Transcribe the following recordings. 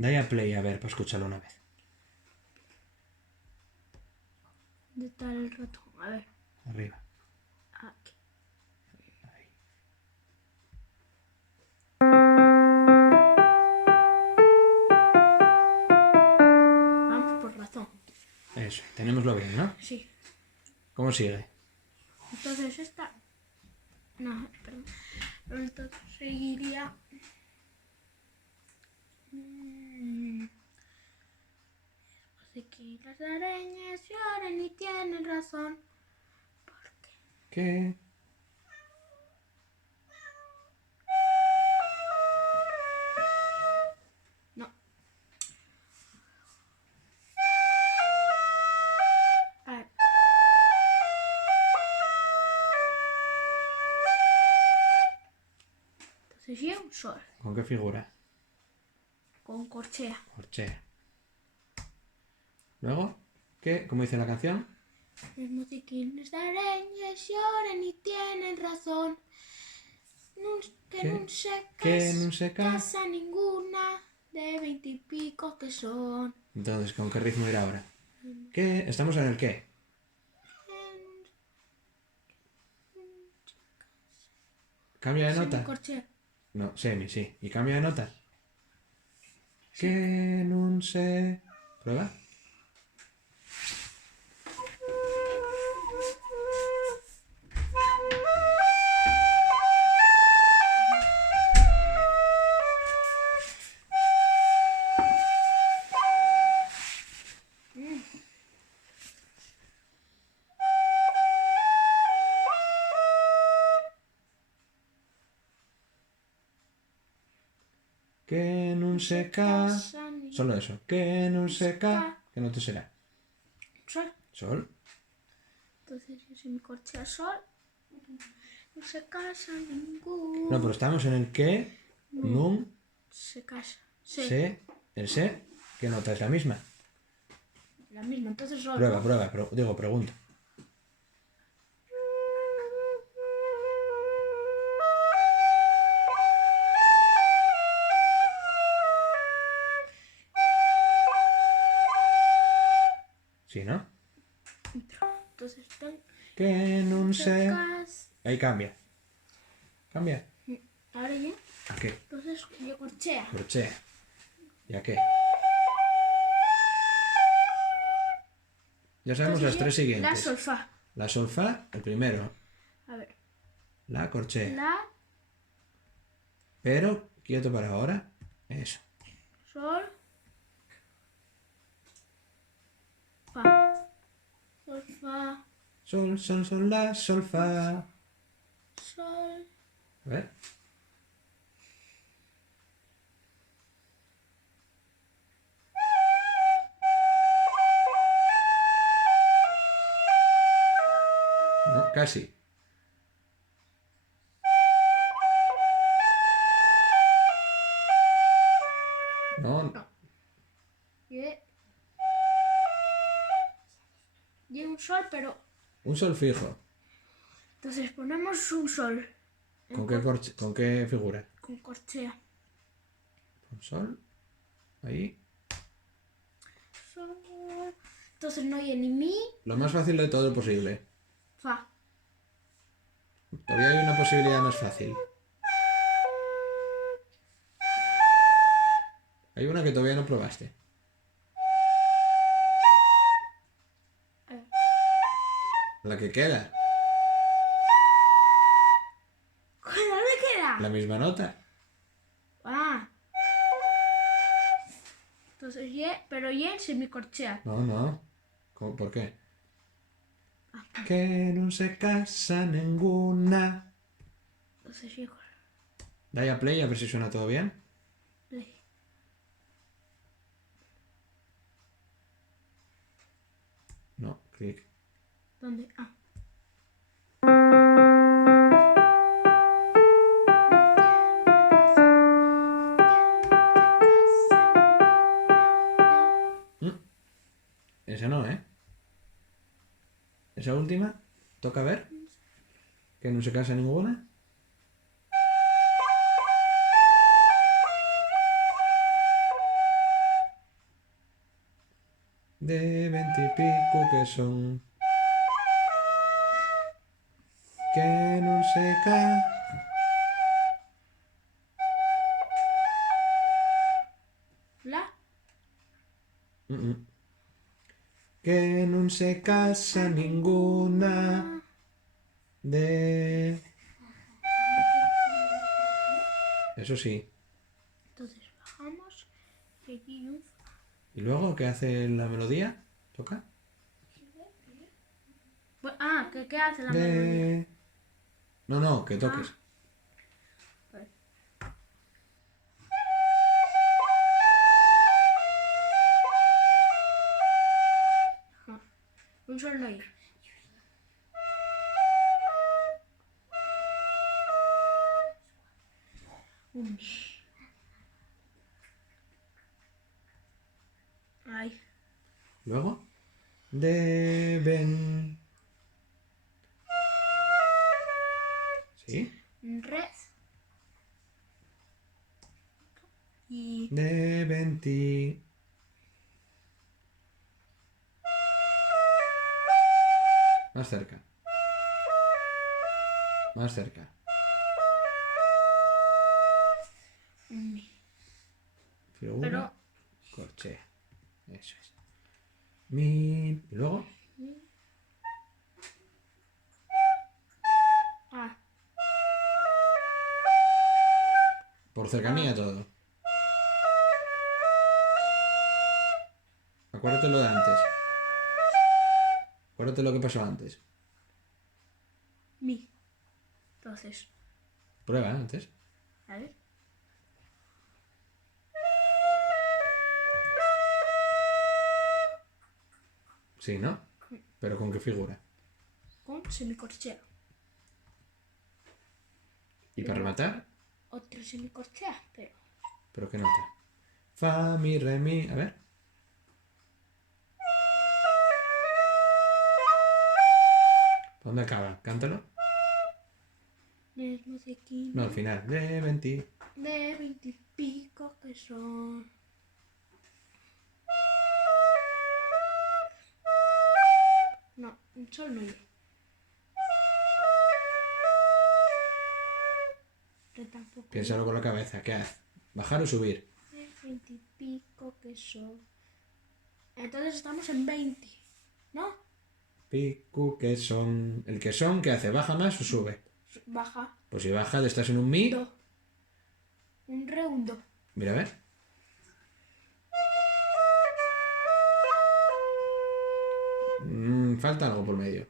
Dale a play a ver, para escucharlo una vez. ¿Dónde está el ratón? A ver. Arriba. Aquí. Ahí. Vamos por razón. Eso, tenémoslo bien, ¿no? Sí. ¿Cómo sigue? Entonces esta... No, perdón. Entonces seguiría... Después de que las arañas lloren y tienen razón. Porque... ¿Qué? No. A ver. Entonces sí, un sol. ¿Con qué figura? Con corchea. Corchea. Luego, ¿qué? ¿Cómo dice la canción? Los musiquines de arañas lloran y tienen razón. Que ¿Qué? no se Que no se casa ninguna de 20 y pico que son. Entonces, ¿con qué ritmo ir ahora? ¿Qué? ¿Estamos en el qué? ¿Cambia de nota? Corchea. No, semi, sí. ¿Y cambia de nota? Que no se... ¿Prueba? Que no se ca... Solo eso. Que no se ca... ¿Qué nota será? Sol. Sol. Entonces yo soy mi corchea sol. No se casa ninguno. No, pero estamos en el que... Nun... Se casa. Se... El se... ¿Qué nota es la misma? La misma, entonces sol. Prueba, ¿no? prueba. Digo, pregunta. ¿Sí, no? Entonces ten... Que no se... cas- Ahí cambia. ¿Cambia? Ahora ya. ¿A qué? Entonces yo corchea. Corchea. ¿Y a qué? Ya sabemos las Entonces, tres La siguientes. sol fa. La sol fa, el primero. A ver. La corchea. La Pero, quieto para ahora. Eso. sol fa. Sol fa. Sol, sol, sol, la, sol, fa. Sol. A ver. No, casi. No, Y un sol, pero... un sol fijo. Entonces ponemos un sol. ¿Con qué figura? Con corchea. Con sol. Ahí. Sol. Entonces no hay ni mi, Lo más fácil de todo posible. fa. Todavía hay una posibilidad más fácil. Hay una que todavía no probaste. La que queda. ¿Cuál me queda? La misma nota. Ah. Entonces pero y en semicorchea. No, no. ¿Por qué? Que no se casa ninguna. Entonces yo Dale a play a ver si suena todo bien. play. No, clic. ¿Dónde? Ah. Esa no, ¿eh? Esa última. Toca ver. Que no se casa ninguna. de 20 y pico que son, que no se ca... La. Que no se casa ninguna de... Eso sí. Entonces bajamos y aquí un fa. ¿Y luego qué hace la melodía? ¿Toca? ¿Qué hace la melodía? De... No, que toques. Vale. Un sol ahí. Un mi. Ahí. Luego. Deben... ¿Sí? Un re. Y Deben ti... Más cerca. Más cerca. un mi. Figura. Pero Corchea. Eso es. Mi... ¿Y luego? Por cercanía todo. Acuérdate lo de antes. Acuérdate lo que pasó antes. mi. Entonces, Prueba antes. a ver. Sí, ¿no? Pero ¿con qué figura? Con semicorchea. ¿Y para rematar? Otra semicorchea, pero ¿Pero qué nota? Fa, mi, re, mi... A ver. ¿Dónde acaba? Cántalo. no sé quién. No, al final. De 20. De 20 y pico que son. No, un sol no hay. Re tampoco. Piénsalo con la cabeza. ¿Qué hace? ¿Bajar o subir? De 20 y pico que son. Entonces estamos en 20, ¿no? Pico, que son... ¿El que son qué hace? ¿Baja más o sube? Baja. Pues si baja, estás en un mi. Do. Un re, un do. Mira, a ver. Falta algo por medio.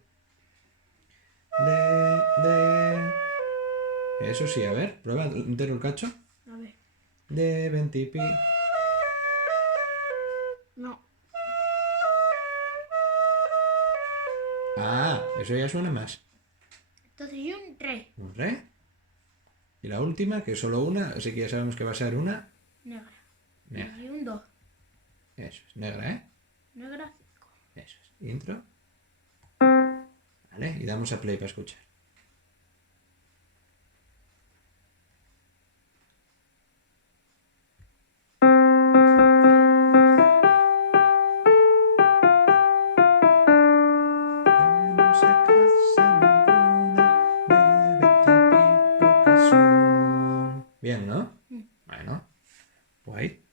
De... Eso sí, a ver. Prueba entero el cacho. A ver. De 20 y pi... No. Ah, eso ya suena más. Entonces y un re. Un re. Y la última, que es solo una, así que ya sabemos que va a ser una Negra. negra. Y un do. Eso es, negra, ¿eh? Negra. Eso es. Intro. Vale, y damos a play para escuchar. Que no se casa ninguna de 20 y pico que son. Bien, ¿no? Bueno, guay.